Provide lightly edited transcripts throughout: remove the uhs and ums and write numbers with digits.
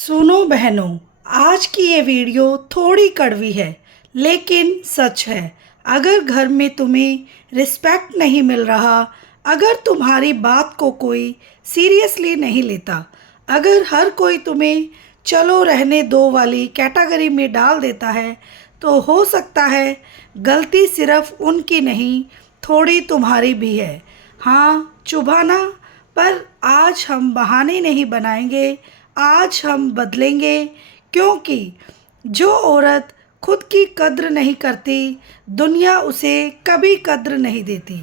सुनो बहनों, आज की ये वीडियो थोड़ी कड़वी है लेकिन सच है। अगर घर में तुम्हें रिस्पेक्ट नहीं मिल रहा, अगर तुम्हारी बात को कोई सीरियसली नहीं लेता, अगर हर कोई तुम्हें चलो रहने दो वाली कैटेगरी में डाल देता है, तो हो सकता है गलती सिर्फ उनकी नहीं, थोड़ी तुम्हारी भी है। हाँ, चुभाना, पर आज हम बहाने नहीं बनाएंगे, आज हम बदलेंगे। क्योंकि जो औरत खुद की कद्र नहीं करती, दुनिया उसे कभी कद्र नहीं देती।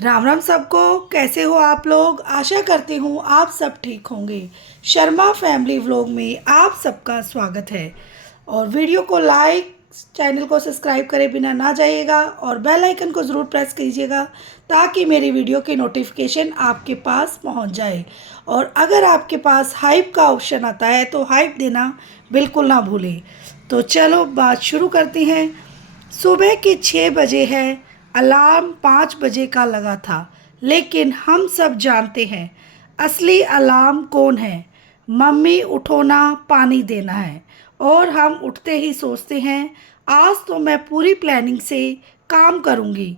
राम राम सबको, कैसे हो आप लोग? आशा करती हूँ आप सब ठीक होंगे। शर्मा फैमिली व्लॉग में आप सबका स्वागत है। और वीडियो को लाइक, चैनल को सब्सक्राइब करे बिना ना जाइएगा और बेल आइकन को ज़रूर प्रेस कीजिएगा ताकि मेरी वीडियो की नोटिफिकेशन आपके पास पहुंच जाए। और अगर आपके पास हाइप का ऑप्शन आता है तो हाइप देना बिल्कुल ना भूलें। तो चलो बात शुरू करते हैं। सुबह के 6 बजे है, अलार्म 5 बजे का लगा था, लेकिन हम सब जानते हैं असली अलार्म कौन है। मम्मी उठो ना, पानी देना है। और हम उठते ही सोचते हैं आज तो मैं पूरी प्लानिंग से काम करूंगी,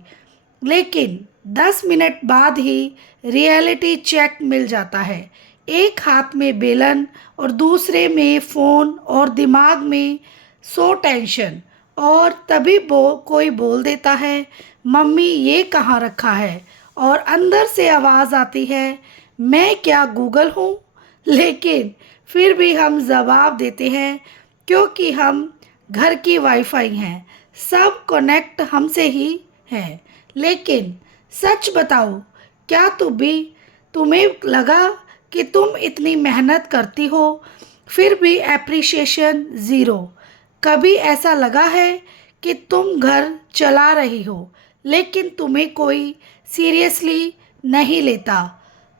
लेकिन 10 मिनट बाद ही रियलिटी चेक मिल जाता है। एक हाथ में बेलन और दूसरे में फ़ोन और दिमाग में सो टेंशन। और तभी कोई बोल देता है, मम्मी ये कहाँ रखा है? और अंदर से आवाज़ आती है, मैं क्या गूगल हूँ? लेकिन फिर भी हम जवाब देते हैं क्योंकि हम घर की वाईफाई हैं, सब कनेक्ट हमसे ही है। लेकिन सच बताओ, क्या तुम्हें लगा कि तुम इतनी मेहनत करती हो फिर भी एप्रिसिएशन ज़ीरो? कभी ऐसा लगा है कि तुम घर चला रही हो लेकिन तुम्हें कोई सीरियसली नहीं लेता?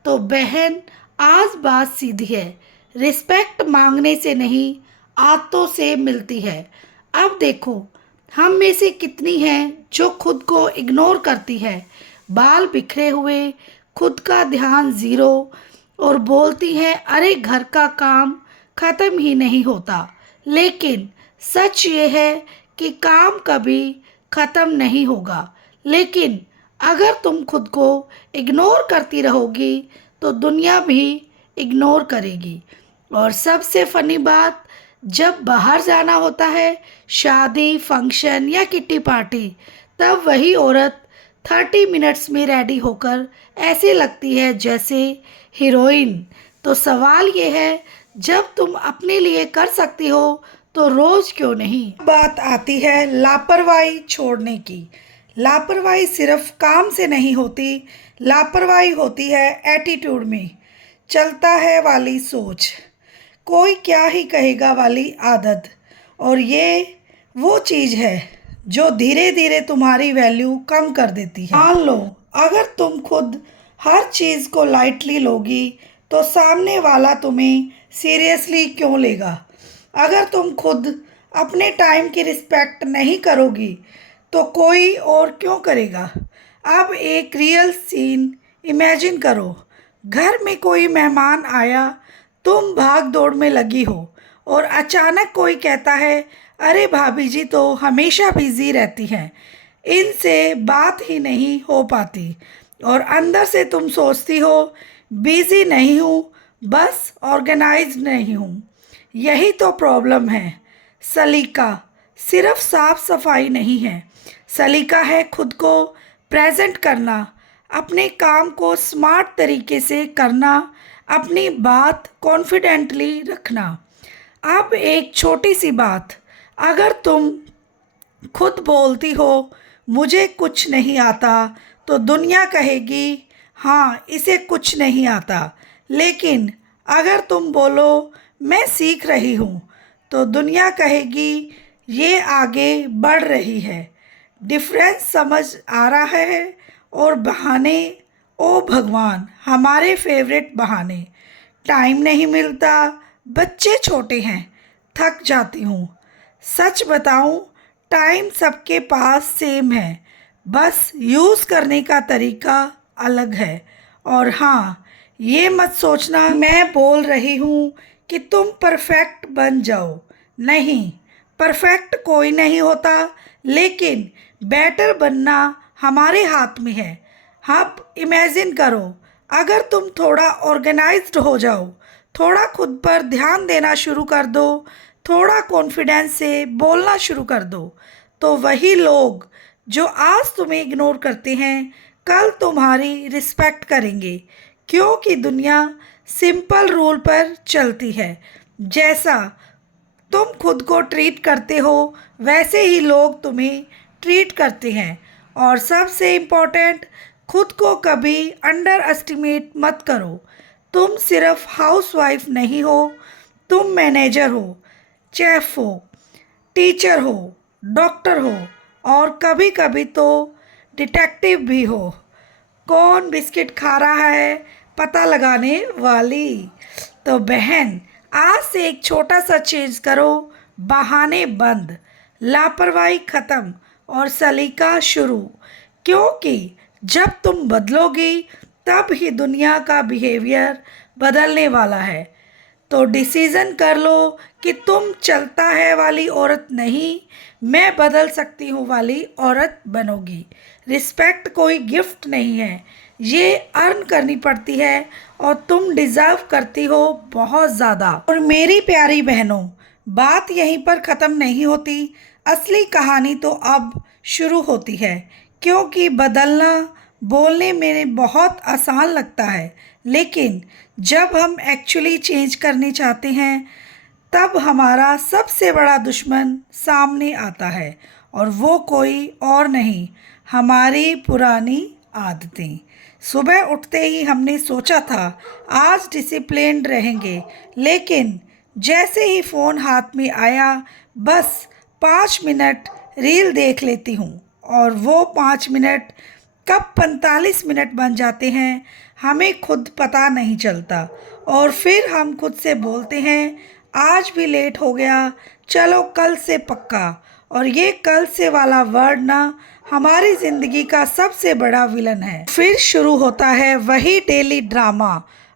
तो बहन, आज बात सीधी है, रिस्पेक्ट मांगने से नहीं, आदतों से मिलती है। अब देखो, हम में से कितनी हैं जो खुद को इग्नोर करती है, बाल बिखरे हुए, खुद का ध्यान ज़ीरो, और बोलती हैं अरे घर का काम ख़त्म ही नहीं होता। लेकिन सच ये है कि काम कभी ख़त्म नहीं होगा, लेकिन अगर तुम खुद को इग्नोर करती रहोगी तो दुनिया भी इग्नोर करेगी। और सबसे फनी बात, जब बाहर जाना होता है, शादी, फंक्शन या किट्टी पार्टी, तब वही औरत 30 मिनट्स में रेडी होकर ऐसे लगती है जैसे हीरोइन। तो सवाल ये है, जब तुम अपने लिए कर सकती हो तो रोज़ क्यों नहीं? बात आती है लापरवाही छोड़ने की। लापरवाही सिर्फ काम से नहीं होती, लापरवाही होती है एटीट्यूड में, चलता है वाली सोच, कोई क्या ही कहेगा वाली आदत। और ये वो चीज़ है जो धीरे धीरे तुम्हारी वैल्यू कम कर देती है। मान लो, अगर तुम खुद हर चीज़ को लाइटली लोगी तो सामने वाला तुम्हें सीरियसली क्यों लेगा? अगर तुम खुद अपने टाइम की रिस्पेक्ट नहीं करोगी तो कोई और क्यों करेगा? अब एक रियल सीन इमेजिन करो, घर में कोई मेहमान आया, तुम भाग दौड़ में लगी हो और अचानक कोई कहता है, अरे भाभी जी तो हमेशा बिजी रहती हैं, इनसे बात ही नहीं हो पाती। और अंदर से तुम सोचती हो, बिजी नहीं हूँ, बस ऑर्गेनाइज नहीं हूँ। यही तो प्रॉब्लम है। सलीका सिर्फ साफ सफाई नहीं है, सलीका है खुद को प्रेजेंट करना, अपने काम को स्मार्ट तरीके से करना, अपनी बात कॉन्फिडेंटली रखना। अब एक छोटी सी बात, अगर तुम खुद बोलती हो मुझे कुछ नहीं आता, तो दुनिया कहेगी हाँ इसे कुछ नहीं आता। लेकिन अगर तुम बोलो मैं सीख रही हूँ, तो दुनिया कहेगी ये आगे बढ़ रही है। डिफरेंस समझ आ रहा है? और बहाने, ओ भगवान, हमारे फेवरेट बहाने, टाइम नहीं मिलता, बच्चे छोटे हैं, थक जाती हूँ। सच बताऊँ, टाइम सबके पास सेम है, बस यूज़ करने का तरीका अलग है। और हाँ, ये मत सोचना मैं बोल रही हूँ कि तुम परफेक्ट बन जाओ। नहीं, परफेक्ट कोई नहीं होता, लेकिन बेटर बनना हमारे हाथ में है। अब इमेजिन करो, अगर तुम थोड़ा ऑर्गेनाइज्ड हो जाओ, थोड़ा खुद पर ध्यान देना शुरू कर दो, थोड़ा कॉन्फिडेंस से बोलना शुरू कर दो, तो वही लोग जो आज तुम्हें इग्नोर करते हैं कल तुम्हारी रिस्पेक्ट करेंगे, क्योंकि दुनिया सिंपल रूल पर चलती है। जैसा तुम खुद को ट्रीट करते हो वैसे ही लोग तुम्हें ट्रीट करते हैं। और सबसे इम्पोर्टेंट, खुद को कभी अंडर एस्टिमेट मत करो। तुम सिर्फ हाउसवाइफ नहीं हो, तुम मैनेजर हो, चेफ हो, टीचर हो, डॉक्टर हो, और कभी कभी तो डिटेक्टिव भी हो। कौन बिस्किट खा रहा है पता लगाने वाली। तो बहन, आज से एक छोटा सा चेंज करो। बहाने बंद, लापरवाही खत्म और सलीका शुरू। क्योंकि जब तुम बदलोगी तब ही दुनिया का बिहेवियर बदलने वाला है। तो डिसीज़न कर लो कि तुम चलता है वाली औरत नहीं, मैं बदल सकती हूँ वाली औरत बनोगी। रिस्पेक्ट कोई गिफ्ट नहीं है, ये अर्न करनी पड़ती है, और तुम डिज़र्व करती हो बहुत ज़्यादा। और मेरी प्यारी बहनों, बात यहीं पर ख़त्म नहीं होती, असली कहानी तो अब शुरू होती है। क्योंकि बदलना बोलने में बहुत आसान लगता है, लेकिन जब हम एक्चुअली चेंज करने चाहते हैं तब हमारा सबसे बड़ा दुश्मन सामने आता है, और वो कोई और नहीं, हमारी पुरानी आदतें। सुबह उठते ही हमने सोचा था आज डिसिप्लिन्ड रहेंगे, लेकिन जैसे ही फ़ोन हाथ में आया, बस 5 मिनट रील देख लेती हूँ, और वो 5 मिनट कब 45 मिनट बन जाते हैं हमें खुद पता नहीं चलता। और फिर हम खुद से बोलते हैं आज भी लेट हो गया, चलो कल से पक्का। और ये कल से वाला वर्ड ना हमारी ज़िंदगी का सबसे बड़ा विलन है। फिर शुरू होता है वही डेली ड्रामा।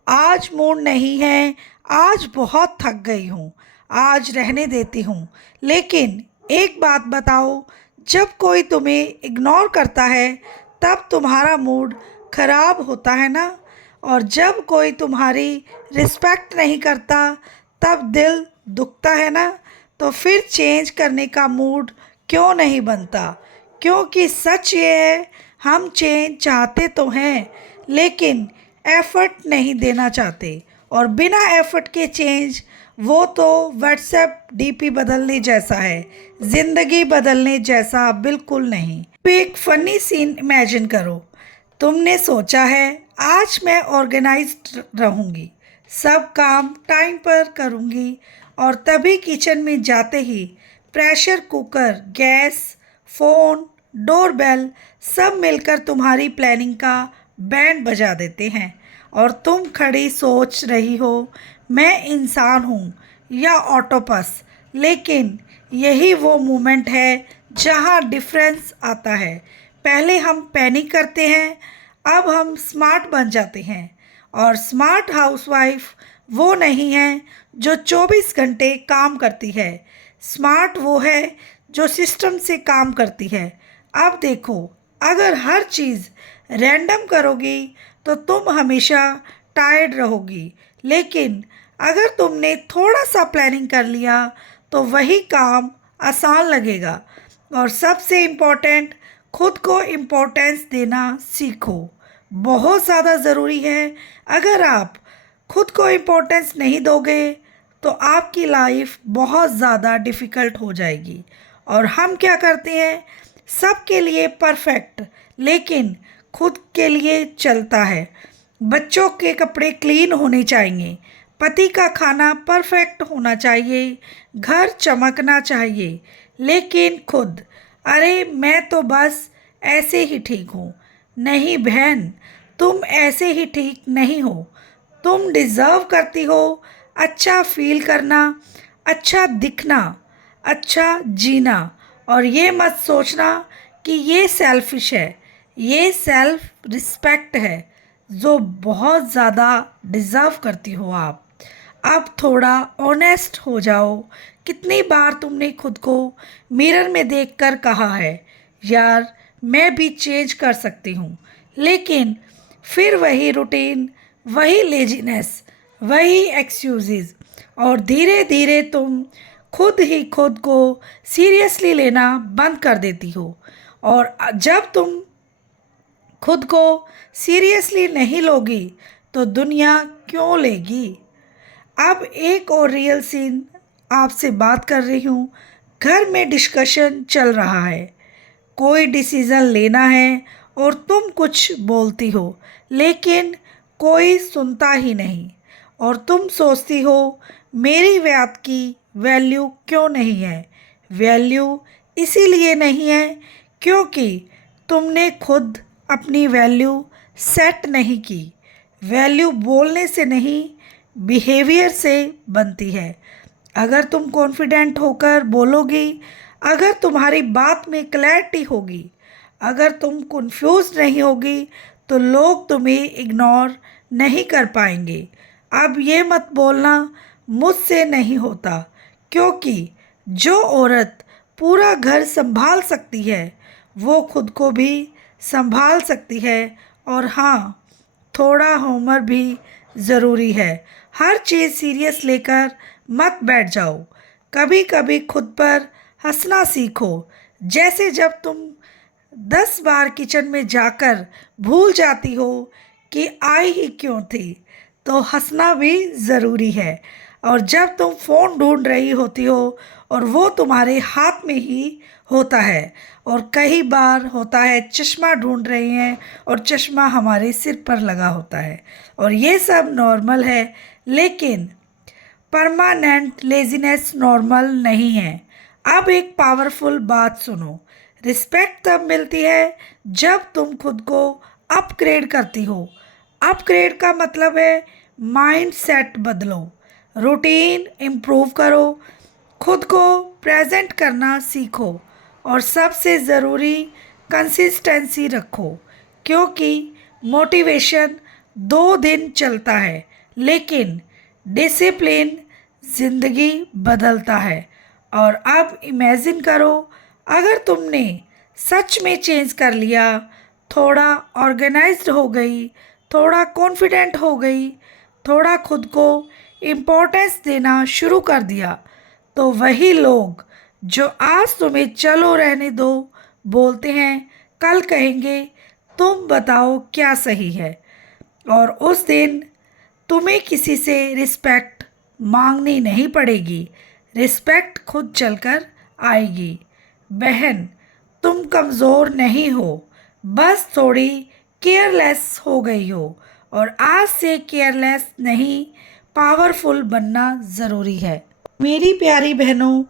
आज मूड नहीं है, आज बहुत थक गई हूँ, आज रहने देती हूँ। लेकिन एक बात बताओ, जब कोई तुम्हें इग्नोर करता है तब तुम्हारा मूड खराब होता है ना? और जब कोई तुम्हारी रिस्पेक्ट नहीं करता तब दिल दुखता है ना? तो फिर चेंज करने का मूड क्यों नहीं बनता? क्योंकि सच ये है, हम चेंज चाहते तो हैं, लेकिन एफ़र्ट नहीं देना चाहते। और बिना एफ़र्ट के चेंज वो तो व्हाट्सएप डीपी बदलने जैसा है, ज़िंदगी बदलने जैसा बिल्कुल नहीं। तो एक फ़नी सीन इमेजिन करो। तुमने सोचा है आज मैं ऑर्गेनाइज्ड रहूँगी, सब काम टाइम पर करूँगी, और तभी किचन में जाते ही pressure cooker, gas, phone, doorbell सब मिलकर तुम्हारी प्लानिंग का बैंड बजा देते हैं। और तुम खड़ी सोच रही हो मैं इंसान हूँ या ऑटोपस। लेकिन यही वो मोमेंट है जहाँ डिफरेंस आता है। पहले हम पैनिक करते हैं, अब हम स्मार्ट बन जाते हैं। और स्मार्ट हाउसवाइफ वो नहीं है जो 24 घंटे काम करती है, स्मार्ट वो है जो सिस्टम से काम करती है। अब देखो, अगर हर चीज़ रैंडम करोगी तो तुम हमेशा टायर्ड रहोगी, लेकिन अगर तुमने थोड़ा सा प्लानिंग कर लिया तो वही काम आसान लगेगा। और सबसे इम्पोर्टेंट, खुद को इम्पोर्टेंस देना सीखो, बहुत ज़्यादा ज़रूरी है। अगर आप खुद को इम्पोर्टेंस नहीं दोगे तो आपकी लाइफ बहुत ज़्यादा डिफ़िकल्ट हो जाएगी। और हम क्या करते हैं, सबके लिए परफेक्ट, लेकिन खुद के लिए चलता है। बच्चों के कपड़े क्लीन होने चाहिए, पति का खाना परफेक्ट होना चाहिए, घर चमकना चाहिए, लेकिन खुद, अरे मैं तो बस ऐसे ही ठीक हूँ। नहीं बहन, तुम ऐसे ही ठीक नहीं हो। तुम डिज़र्व करती हो अच्छा फील करना, अच्छा दिखना, अच्छा जीना। और ये मत सोचना कि ये सेल्फिश है, ये सेल्फ रिस्पेक्ट है जो बहुत ज़्यादा डिज़र्व करती हो आप। अब थोड़ा ऑनेस्ट हो जाओ। कितनी बार तुमने खुद को मिरर में देखकर कहा है, यार मैं भी चेंज कर सकती हूँ, लेकिन फिर वही रूटीन, वही लेजीनेस, वही एक्सक्यूजेस, और धीरे धीरे तुम खुद ही खुद को सीरियसली लेना बंद कर देती हो। और जब तुम खुद को सीरियसली नहीं लोगी तो दुनिया क्यों लेगी। अब एक और रियल सीन आपसे बात कर रही हूँ। घर में डिस्कशन चल रहा है, कोई डिसीज़न लेना है और तुम कुछ बोलती हो, लेकिन कोई सुनता ही नहीं। और तुम सोचती हो मेरी बात की वैल्यू क्यों नहीं है। वैल्यू इसीलिए नहीं है क्योंकि तुमने खुद अपनी वैल्यू सेट नहीं की। वैल्यू बोलने से नहीं, बिहेवियर से बनती है। अगर तुम कॉन्फिडेंट होकर बोलोगी, अगर तुम्हारी बात में क्लैरिटी होगी, अगर तुम कंफ्यूज नहीं होगी, तो लोग तुम्हें इग्नोर नहीं कर पाएंगे। अब ये मत बोलना मुझसे नहीं होता, क्योंकि जो औरत पूरा घर संभाल सकती है वो खुद को भी संभाल सकती है। और हाँ, थोड़ा ह्यूमर भी ज़रूरी है। हर चीज़ सीरियस लेकर मत बैठ जाओ। कभी कभी खुद पर हंसना सीखो। जैसे जब तुम 10 बार किचन में जाकर भूल जाती हो कि आई ही क्यों थी, तो हंसना भी ज़रूरी है। और जब तुम फ़ोन ढूंढ रही होती हो और वो तुम्हारे हाथ में ही होता है, और कई बार होता है चश्मा ढूंढ रही हैं और चश्मा हमारे सिर पर लगा होता है। और ये सब नॉर्मल है, लेकिन परमानेंट लेजीनेस नॉर्मल नहीं है। अब एक पावरफुल बात सुनो। रिस्पेक्ट तब मिलती है जब तुम खुद को अपग्रेड करती हो। अपग्रेड का मतलब है माइंड सेट बदलो, रूटीन इम्प्रूव करो, खुद को प्रेजेंट करना सीखो, और सबसे ज़रूरी कंसिस्टेंसी रखो। क्योंकि मोटिवेशन 2 दिन चलता है, लेकिन डिसिप्लिन ज़िंदगी बदलता है। और अब इमेजिन करो, अगर तुमने सच में चेंज कर लिया, थोड़ा ऑर्गेनाइज्ड हो गई, थोड़ा कॉन्फिडेंट हो गई, थोड़ा खुद को इम्पोर्टेंस देना शुरू कर दिया, तो वही लोग जो आज तुम्हें चलो रहने दो बोलते हैं, कल कहेंगे तुम बताओ क्या सही है। और उस दिन तुम्हें किसी से रिस्पेक्ट मांगनी नहीं पड़ेगी, रिस्पेक्ट खुद चलकर आएगी। बहन, तुम कमज़ोर नहीं हो, बस थोड़ी केयरलेस हो गई हो। और आज से केयरलेस नहीं, पावरफुल बनना ज़रूरी है। मेरी प्यारी बहनों,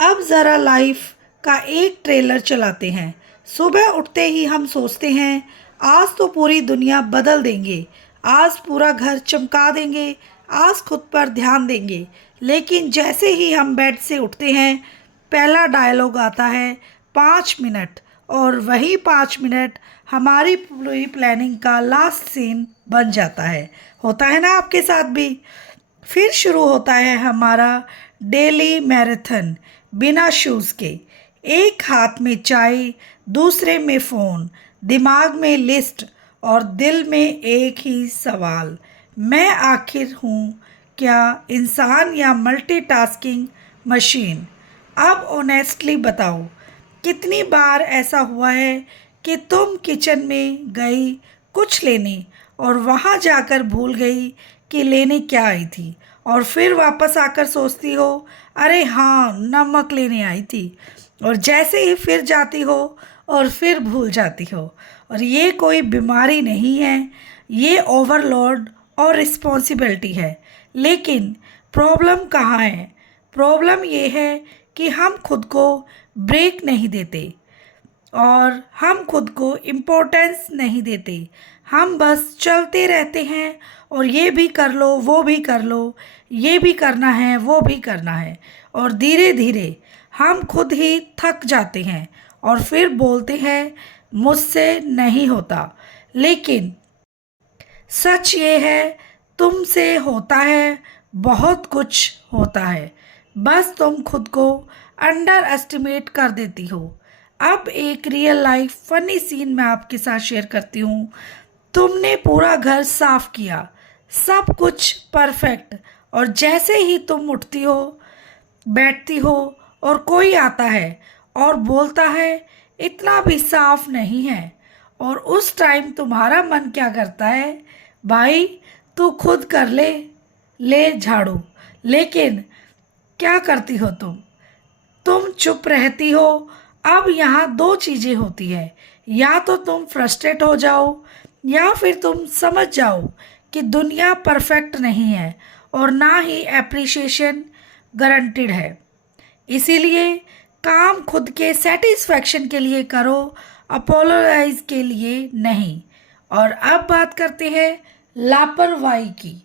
अब ज़रा लाइफ का एक ट्रेलर चलाते हैं। सुबह उठते ही हम सोचते हैं आज तो पूरी दुनिया बदल देंगे, आज पूरा घर चमका देंगे, आज खुद पर ध्यान देंगे। लेकिन जैसे ही हम बेड से उठते हैं, पहला डायलॉग आता है 5 मिनट, और वही 5 मिनट हमारी पूरी प्लानिंग का लास्ट सीन बन जाता है। होता है ना आपके साथ भी? फिर शुरू होता है हमारा डेली मैराथन, बिना शूज़ के। एक हाथ में चाय, दूसरे में फ़ोन, दिमाग में लिस्ट और दिल में एक ही सवाल, मैं आखिर हूँ क्या इंसान या मल्टीटास्किंग मशीन। अब ऑनेस्टली बताओ, कितनी बार ऐसा हुआ है कि तुम किचन में गई कुछ लेने और वहाँ जाकर भूल गई कि लेने क्या आई थी, और फिर वापस आकर सोचती हो अरे हाँ नमक लेने आई थी, और जैसे ही फिर जाती हो और फिर भूल जाती हो। और ये कोई बीमारी नहीं है, ये ओवरलोड और रिस्पॉन्सिबिलिटी है। लेकिन प्रॉब्लम कहाँ है? प्रॉब्लम ये है कि हम खुद को ब्रेक नहीं देते और हम खुद को इम्पोर्टेंस नहीं देते। हम बस चलते रहते हैं, और ये भी कर लो, वो भी कर लो, ये भी करना है, वो भी करना है, और धीरे धीरे हम खुद ही थक जाते हैं और फिर बोलते हैं मुझसे नहीं होता। लेकिन सच ये है तुमसे होता है, बहुत कुछ होता है, बस तुम खुद को अंडर एस्टिमेट कर देती हो। अब एक रियल लाइफ फनी सीन मैं आपके साथ शेयर करती हूँ। तुमने पूरा घर साफ किया, सब कुछ परफेक्ट, और जैसे ही तुम उठती हो, बैठती हो, और कोई आता है और बोलता है इतना भी साफ नहीं है, और उस टाइम तुम्हारा मन क्या करता है? भाई तू खुद कर ले, ले झाड़ू। लेकिन क्या करती हो तुम चुप रहती हो। अब यहाँ दो चीज़ें होती है, या तो तुम फ्रस्ट्रेट हो जाओ, या फिर तुम समझ जाओ कि दुनिया परफेक्ट नहीं है और ना ही एप्रिसिएशन गारंटीड है। इसीलिए काम खुद के सेटिस्फैक्शन के लिए करो, अपोलोजाइज के लिए नहीं। और अब बात करते हैं लापरवाही की।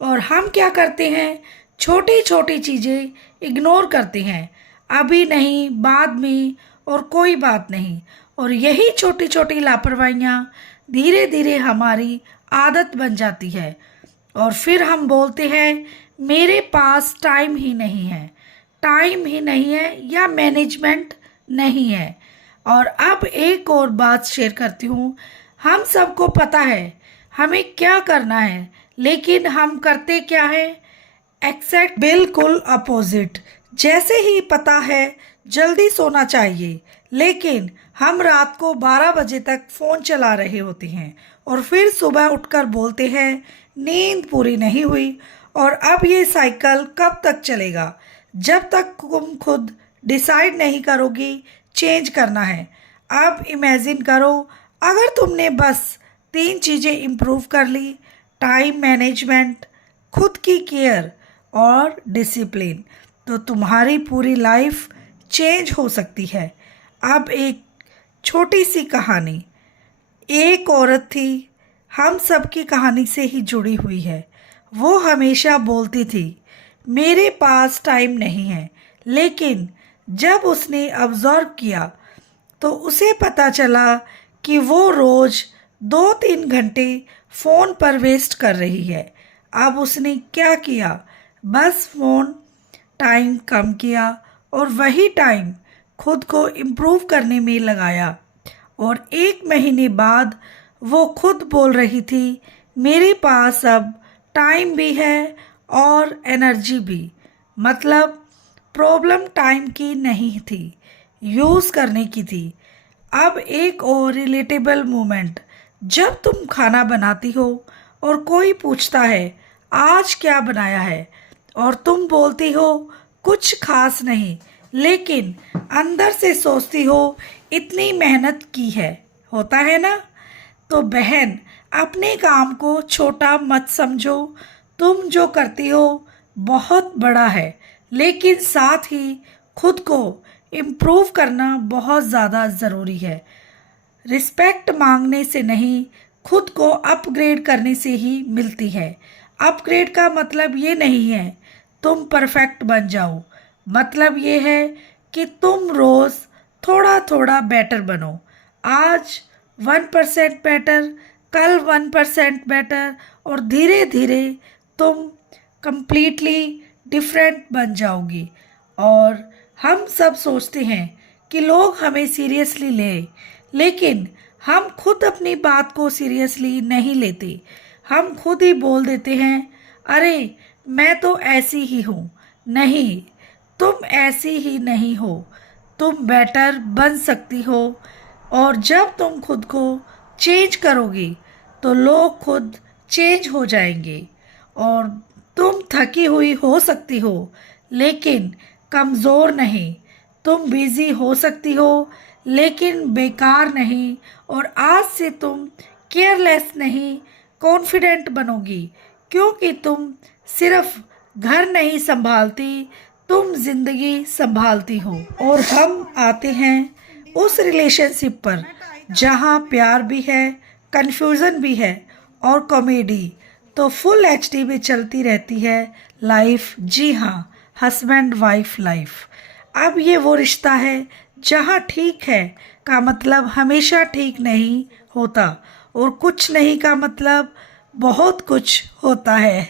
और हम क्या करते हैं? छोटी छोटी चीज़ें इग्नोर करते हैं, अभी नहीं, बाद में, और कोई बात नहीं। और यही छोटी छोटी लापरवाहियाँ धीरे धीरे हमारी आदत बन जाती है, और फिर हम बोलते हैं मेरे पास टाइम ही नहीं है, टाइम ही नहीं है, या मैनेजमेंट नहीं है। और अब एक और बात शेयर करती हूँ। हम सबको पता है हमें क्या करना है, लेकिन हम करते क्या है? एक्सैक्ट बिल्कुल अपोजिट। जैसे ही पता है जल्दी सोना चाहिए, लेकिन हम रात को 12 बजे तक फ़ोन चला रहे होते हैं, और फिर सुबह उठकर बोलते हैं नींद पूरी नहीं हुई। और अब ये साइकिल कब तक चलेगा? जब तक तुम खुद डिसाइड नहीं करोगी चेंज करना है। अब इमेजिन करो, अगर तुमने बस 3 चीज़ें इम्प्रूव कर ली, टाइम मैनेजमेंट, खुद की केयर और डिसिप्लिन, तो तुम्हारी पूरी लाइफ चेंज हो सकती है। अब एक छोटी सी कहानी। एक औरत थी, हम सब की कहानी से ही जुड़ी हुई है। वो हमेशा बोलती थी मेरे पास टाइम नहीं है, लेकिन जब उसने ऑब्जर्व किया तो उसे पता चला कि वो रोज़ 2-3 घंटे फ़ोन पर वेस्ट कर रही है। अब उसने क्या किया? बस फ़ोन टाइम कम किया, और वही टाइम खुद को इम्प्रूव करने में लगाया। और 1 महीने बाद वो खुद बोल रही थी मेरे पास अब टाइम भी है और एनर्जी भी। मतलब प्रॉब्लम टाइम की नहीं थी, यूज़ करने की थी। अब एक और रिलेटेबल मोमेंट। जब तुम खाना बनाती हो और कोई पूछता है आज क्या बनाया है, और तुम बोलती हो कुछ खास नहीं, लेकिन अंदर से सोचती हो इतनी मेहनत की है, होता है ना? तो बहन, अपने काम को छोटा मत समझो। तुम जो करती हो बहुत बड़ा है, लेकिन साथ ही खुद को इम्प्रूव करना बहुत ज़्यादा ज़रूरी है। रिस्पेक्ट मांगने से नहीं, खुद को अपग्रेड करने से ही मिलती है। अपग्रेड का मतलब ये नहीं है तुम परफेक्ट बन जाओ, मतलब ये है कि तुम रोज़ थोड़ा थोड़ा बेटर बनो। आज 1% बेटर, कल 1% बेटर, और धीरे धीरे तुम कंप्लीटली डिफरेंट बन जाओगी। और हम सब सोचते हैं कि लोग हमें सीरियसली लें, लेकिन हम खुद अपनी बात को सीरियसली नहीं लेते। हम खुद ही बोल देते हैं अरे मैं तो ऐसी ही हूँ। नहीं, तुम ऐसी ही नहीं हो, तुम बेटर बन सकती हो। और जब तुम खुद को चेंज करोगी तो लोग खुद चेंज हो जाएंगे। और तुम थकी हुई हो सकती हो, लेकिन कमज़ोर नहीं। तुम बिज़ी हो सकती हो, लेकिन बेकार नहीं। और आज से तुम केयरलेस नहीं, कॉन्फिडेंट बनोगी, क्योंकि तुम सिर्फ घर नहीं संभालती, तुम जिंदगी संभालती हो। और हम आते हैं उस रिलेशनशिप पर जहाँ प्यार भी है, कन्फ्यूज़न भी है, और कॉमेडी तो फुल एचडी में चलती रहती है लाइफ। जी हाँ, हस्बैंड वाइफ लाइफ। अब ये वो रिश्ता है जहाँ ठीक है का मतलब हमेशा ठीक नहीं होता, और कुछ नहीं का मतलब बहुत कुछ होता है।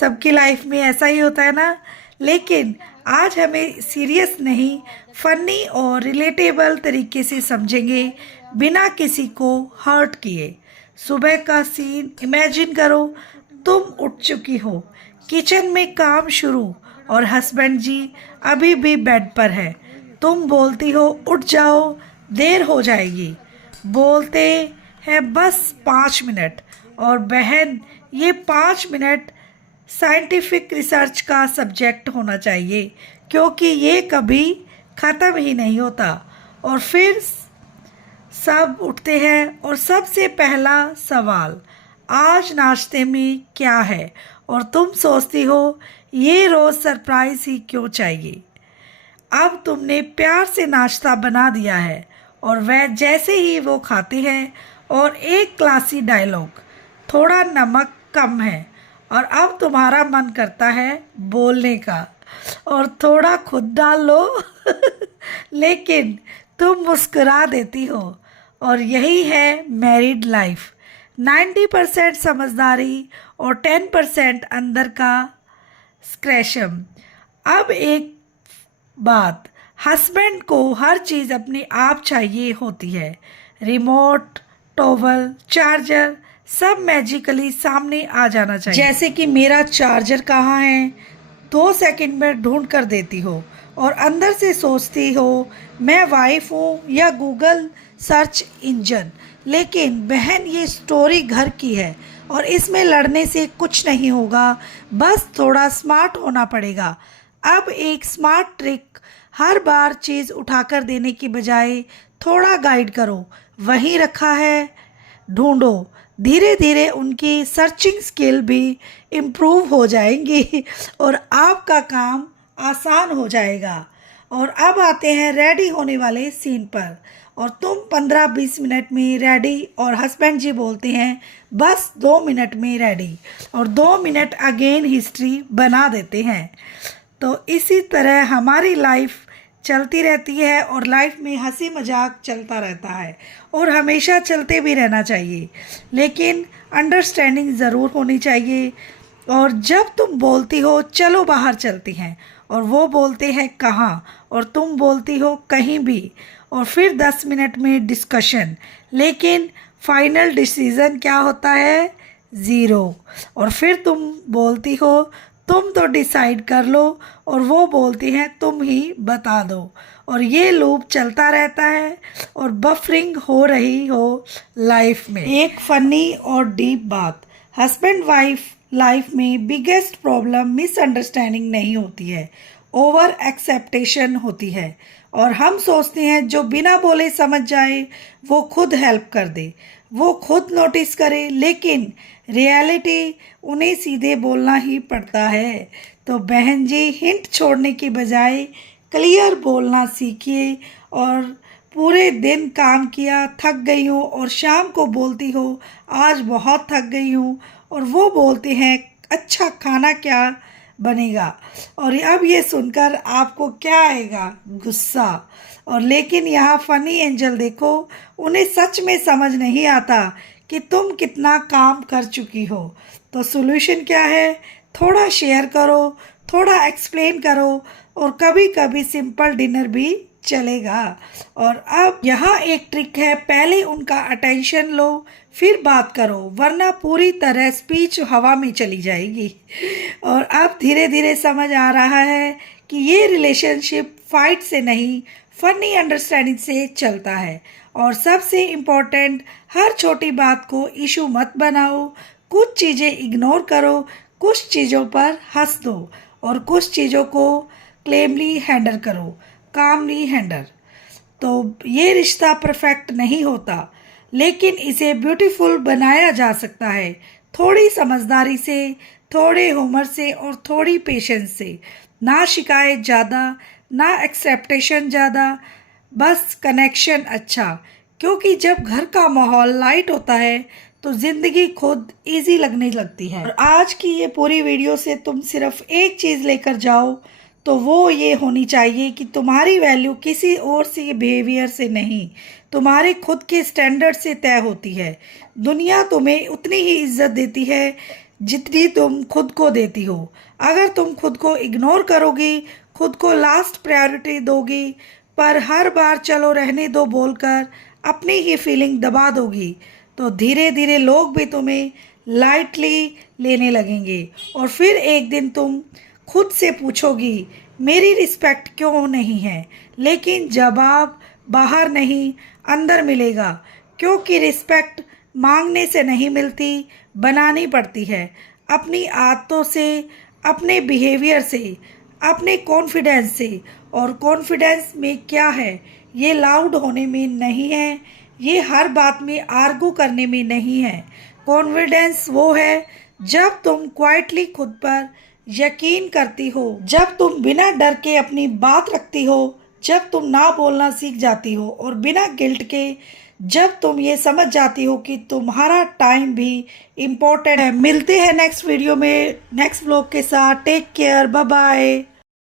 सबकी लाइफ में ऐसा ही होता है ना। लेकिन आज हमें सीरियस नहीं, फनी और रिलेटेबल तरीके से समझेंगे, बिना किसी को हर्ट किए। सुबह का सीन इमेजिन करो, तुम उठ चुकी हो, किचन में काम शुरू, और हस्बैंड जी अभी भी बेड पर है। तुम बोलती हो उठ जाओ, देर हो जाएगी। बोलते हैं बस 5 मिनट, और बहन ये 5 मिनट साइंटिफिक रिसर्च का सब्जेक्ट होना चाहिए, क्योंकि ये कभी ख़त्म ही नहीं होता। और फिर सब उठते हैं और सबसे पहला सवाल, आज नाश्ते में क्या है? और तुम सोचती हो ये रोज़ सरप्राइज ही क्यों चाहिए। अब तुमने प्यार से नाश्ता बना दिया है, और वह जैसे ही वो खाते हैं, और एक क्लासी डायलॉग, थोड़ा नमक कम है, और अब तुम्हारा मन करता है बोलने का, और थोड़ा खुद डाल लो लेकिन तुम मुस्कुरा देती हो। और यही है मैरिड लाइफ, 90% समझदारी और 10% अंदर का स्क्रैशम। अब एक बात, हस्बैंड को हर चीज़ अपने आप चाहिए होती है, रिमोट, टॉवल, चार्जर, सब मैजिकली सामने आ जाना चाहिए। जैसे कि मेरा चार्जर कहाँ है, 2 सेकंड में ढूंढ कर देती हो, और अंदर से सोचती हो मैं वाइफ हूँ या गूगल सर्च इंजन। लेकिन बहन ये स्टोरी घर की है, और इसमें लड़ने से कुछ नहीं होगा, बस थोड़ा स्मार्ट होना पड़ेगा। अब एक स्मार्ट ट्रिक, हर बार चीज़ उठाकर देने की बजाय थोड़ा गाइड करो, वहीं रखा है ढूंढो। धीरे धीरे उनकी सर्चिंग स्किल भी इम्प्रूव हो जाएंगी और आपका काम आसान हो जाएगा। और अब आते हैं रेडी होने वाले सीन पर, और तुम 15-20 मिनट में रेडी, और हस्बैंड जी बोलते हैं बस 2 मिनट में रेडी, और 2 मिनट अगेन हिस्ट्री बना देते हैं। तो इसी तरह हमारी लाइफ चलती रहती है, और लाइफ में हंसी मजाक चलता रहता है, और हमेशा चलते भी रहना चाहिए, लेकिन अंडरस्टैंडिंग ज़रूर होनी चाहिए। और जब तुम बोलती हो चलो बाहर चलती हैं, और वो बोलते हैं कहाँ, और तुम बोलती हो कहीं भी, और फिर 10 मिनट में डिस्कशन, लेकिन फाइनल डिसीज़न क्या होता है? ज़ीरो। और फिर तुम बोलती हो तुम तो डिसाइड कर लो, और वो बोलती हैं तुम ही बता दो, और ये लूप चलता रहता है, और बफरिंग हो रही हो लाइफ में। एक फनी और डीप बात, हस्बैंड वाइफ लाइफ में बिगेस्ट प्रॉब्लम मिसअंडरस्टैंडिंग नहीं होती है, ओवर एक्सेप्टेशन होती है। और हम सोचते हैं जो बिना बोले समझ जाए वो खुद हेल्प कर दे, वो खुद नोटिस करे, लेकिन रियलिटी उन्हें सीधे बोलना ही पड़ता है। तो बहन जी हिंट छोड़ने की बजाय क्लियर बोलना सीखिए, और पूरे दिन काम किया थक गई हूँ, और शाम को बोलती हो आज बहुत थक गई हूँ, और वो बोलते हैं अच्छा खाना क्या बनेगा। और अब ये सुनकर आपको क्या आएगा? गुस्सा। और लेकिन यहाँ फनी एंजल देखो, उन्हें सच में समझ नहीं आता कि तुम कितना काम कर चुकी हो। तो सॉल्यूशन क्या है? थोड़ा शेयर करो, थोड़ा एक्सप्लेन करो, और कभी कभी सिंपल डिनर भी चलेगा। और अब यहाँ एक ट्रिक है, पहले उनका अटेंशन लो, फिर बात करो, वरना पूरी तरह स्पीच हवा में चली जाएगी। और अब धीरे धीरे समझ आ रहा है कि ये रिलेशनशिप फाइट से नहीं, फनी अंडरस्टैंडिंग से चलता है। और सबसे इम्पोर्टेंट, हर छोटी बात को इशू मत बनाओ, कुछ चीज़ें इग्नोर करो, कुछ चीज़ों पर हंस दो, और कुछ चीज़ों को क्लेमली हैंडल करो, कामली हैंडल। तो ये रिश्ता परफेक्ट नहीं होता, लेकिन इसे ब्यूटीफुल बनाया जा सकता है, थोड़ी समझदारी से, थोड़े ह्यूमर से, और थोड़ी पेशेंस से। ना शिकायत ज़्यादा, ना एक्सेप्टेशन ज़्यादा, बस कनेक्शन अच्छा। क्योंकि जब घर का माहौल लाइट होता है तो ज़िंदगी खुद इजी लगने लगती है। और आज की ये पूरी वीडियो से तुम सिर्फ एक चीज़ लेकर जाओ, तो वो ये होनी चाहिए कि तुम्हारी वैल्यू किसी और से बिहेवियर से नहीं, तुम्हारे खुद के स्टैंडर्ड से तय होती है। दुनिया तुम्हें उतनी ही इज्जत देती है जितनी तुम खुद को देती हो। अगर तुम खुद को इग्नोर करोगी, खुद को लास्ट प्रायोरिटी दोगी, पर हर बार चलो रहने दो बोलकर अपनी ही फीलिंग दबा दोगी, तो धीरे धीरे लोग भी तुम्हें लाइटली लेने लगेंगे और फिर एक दिन तुम खुद से पूछोगी मेरी रिस्पेक्ट क्यों नहीं है, लेकिन जवाब बाहर नहीं अंदर मिलेगा, क्योंकि रिस्पेक्ट मांगने से नहीं मिलती, बनानी पड़ती है अपनी आदतों से, अपने बिहेवियर से, अपने कॉन्फिडेंस से। और कॉन्फिडेंस में क्या है, ये लाउड होने में नहीं है, ये हर बात में आर्गू करने में नहीं है। कॉन्फिडेंस वो है जब तुम क्वाइटली खुद पर यकीन करती हो, जब तुम बिना डर के अपनी बात रखती हो, जब तुम ना बोलना सीख जाती हो और बिना गिल्ट के जब तुम ये समझ जाती हो कि तुम्हारा टाइम भी इम्पोर्टेंट है। मिलते हैं नेक्स्ट वीडियो में नेक्स्ट व्लॉग के साथ। Take care, bye bye.